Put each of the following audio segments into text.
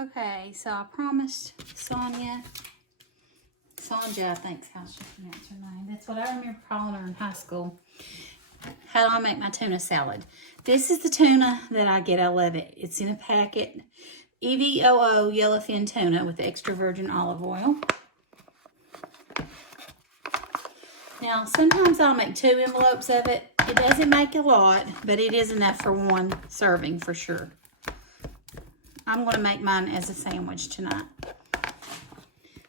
Okay, so I promised Sonja, I think is how she pronounced her name. That's what I remember calling her in high school. How do I make my tuna salad? This is the tuna that I get. I love it. It's in a packet. EVOO yellowfin tuna with extra virgin olive oil. Now, sometimes I'll make 2 envelopes of it. It doesn't make a lot, but it is enough for 1 serving for sure. I'm going to make mine as a sandwich tonight.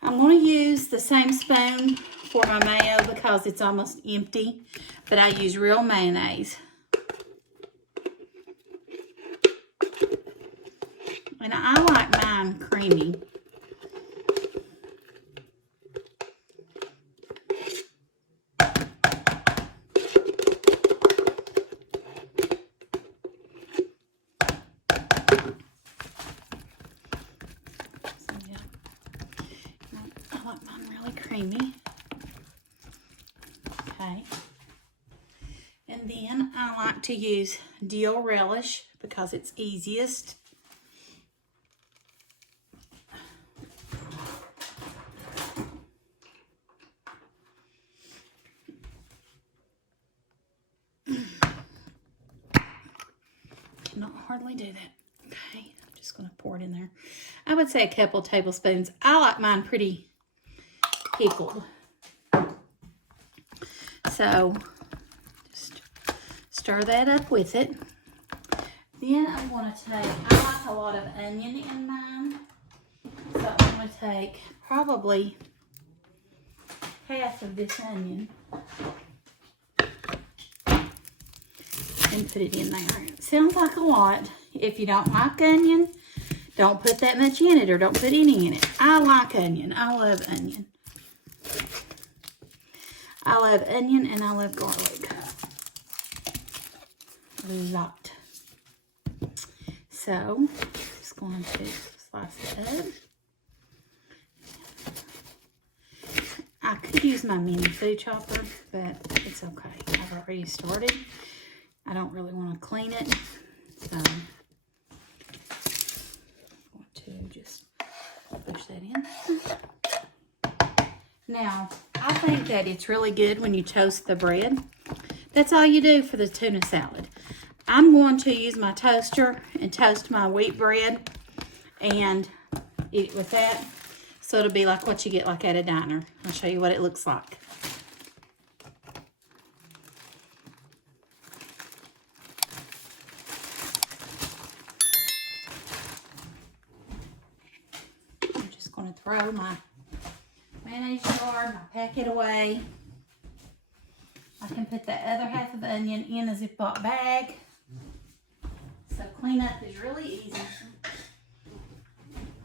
I'm going to use the same spoon for my mayo because it's almost empty, but I use real mayonnaise. And I like mine creamy. Creamy. Okay. And then I like to use dill relish because it's easiest. Cannot hardly do that. Okay, I'm just going to pour it in there. I would say a couple tablespoons. I like mine pretty pickled. So just stir that up with it. Then I'm going to take, I like a lot of onion in mine. So I'm going to take probably half of this onion and put it in there. It sounds like a lot. If you don't like onion, don't put that much in it or don't put any in it. I like onion. I love onion. I love onion and I love garlic. A lot. So, just going to slice it up. I could use my mini food chopper, but it's okay. I've already started. I don't really want to clean it. So, I'm going to just push that in. Now, I think that it's really good when you toast the bread. That's all you do for the tuna salad. I'm going to use my toaster and toast my wheat bread and eat it with that. So it'll be like what you get like at a diner. I'll show you what it looks like. I'm just going to throw my mayonnaise jar, my packet away. I can put the other half of the onion in a Ziploc bag. So cleanup is really easy.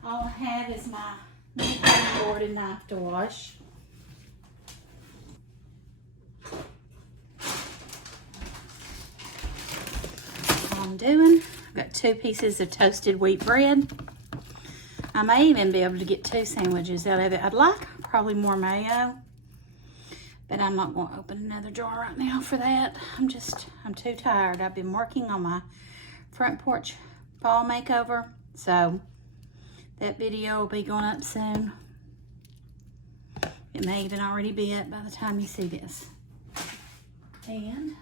All I have is my cutting board and knife to wash. All I'm doing, I've got 2 pieces of toasted wheat bread. I may even be able to get 2 sandwiches out of it. I'd like probably more mayo, but I'm not going to open another jar right now for that. I'm too tired. I've been working on my front porch fall makeover, so that video will be going up soon. It may even already be up by the time you see this. And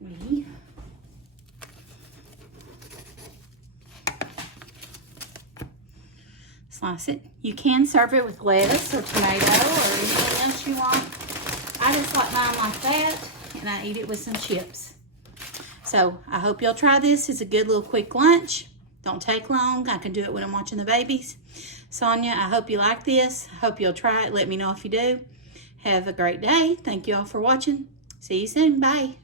we slice it. You can serve it with lettuce or tomato or anything else you want. I just like mine like that, and I eat it with some chips. So I hope y'all try this. It's a good little quick lunch. Don't take long. I can do it when I'm watching the babies. Sonja, I hope you like this. I hope you'll try it. Let me know if you do. Have a great day. Thank you all for watching. See you soon. Bye.